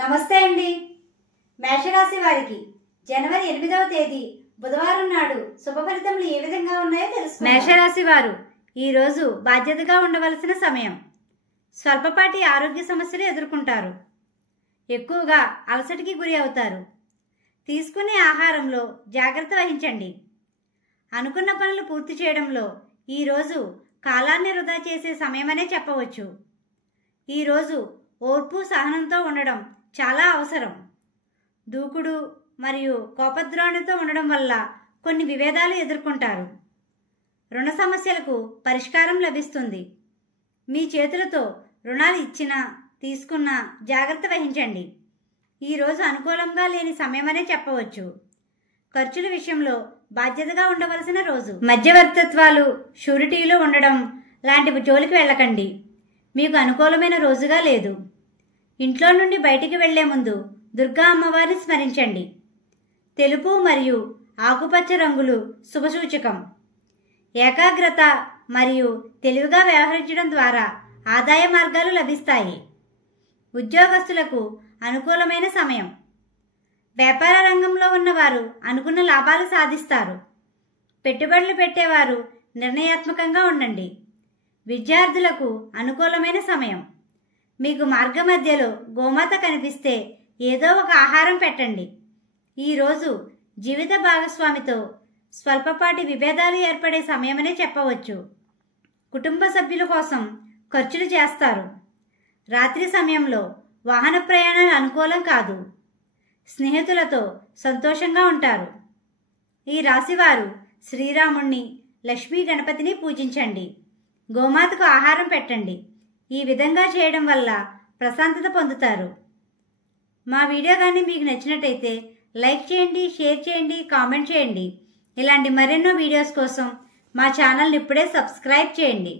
నమస్తే అండి. మేషరాశి వారికి జనవరి 8వ తేదీ బుధవారం నాడు శుభ ఫలితములు ఏ విధంగా ఉన్నాయో తెలుసు. మేషరాశి వారు ఈరోజు బాధ్యతగా ఉండవలసిన సమయం. స్వల్పపాటి ఆరోగ్య సమస్యలు ఎదుర్కొంటారు. ఎక్కువగా అలసటికి గురి అవుతారు. తీసుకునే ఆహారంలో జాగ్రత్త వహించండి. అనుకున్న పనులు పూర్తి చేయడంలో ఈరోజు కాలాన్ని వృధా చేసే సమయమనే చెప్పవచ్చు. ఈరోజు ఓర్పు సహనంతో ఉండడం చాలా అవసరం. దూకుడు మరియు కోపద్రోణితో ఉండడం వల్ల కొన్ని విభేదాలు ఎదుర్కొంటారు. రుణ సమస్యలకు పరిష్కారం లభిస్తుంది. మీ చేతులతో రుణాలు ఇచ్చినా తీసుకున్నా జాగ్రత్త వహించండి. ఈరోజు అనుకూలంగా లేని సమయమనే చెప్పవచ్చు. ఖర్చుల విషయంలో బాధ్యతగా ఉండవలసిన రోజు. మధ్యవర్తిత్వాలు, షూరిటీలు ఉండడం లాంటివి జోలికి వెళ్ళకండి. మీకు అనుకూలమైన రోజుగా లేదు. ఇంట్లో నుండి బయటికి వెళ్లే ముందు దుర్గా అమ్మవారిని స్మరించండి. తెలుపు మరియు ఆకుపచ్చ రంగులు శుభసూచకం. ఏకాగ్రత మరియు తెలివిగా వ్యవహరించడం ద్వారా ఆదాయ మార్గాలు లభిస్తాయి. ఉద్యోగస్తులకు అనుకూలమైన సమయం. వ్యాపార రంగంలో ఉన్నవారు అనుకున్న లాభాలు సాధిస్తారు. పెట్టుబడులు పెట్టేవారు నిర్ణయాత్మకంగా ఉండండి. విద్యార్థులకు అనుకూలమైన సమయం. మీకు మార్గ మధ్యలో గోమాత కనిపిస్తే ఏదో ఒక ఆహారం పెట్టండి. ఈరోజు జీవిత భాగస్వామితో స్వల్పపాటి విభేదాలు ఏర్పడే సమయమనే చెప్పవచ్చు. కుటుంబ సభ్యుల కోసం ఖర్చులు చేస్తారు. రాత్రి సమయంలో వాహన ప్రయాణాలు అనుకూలం కాదు. స్నేహితులతో సంతోషంగా ఉంటారు. ఈ రాశివారు శ్రీరాముణ్ణి, లక్ష్మీ గణపతిని పూజించండి. గోమాతకు ఆహారం పెట్టండి. ఈ విధంగా చేయడం వల్ల ప్రశాంతత పొందుతారు. మా వీడియో కానీ మీకు నచ్చినట్టయితే లైక్ చేయండి, షేర్ చేయండి, కామెంట్ చేయండి. ఇలాంటి మరెన్నో వీడియోస్ కోసం మా ఛానల్ని ఇప్పుడే సబ్స్క్రైబ్ చేయండి.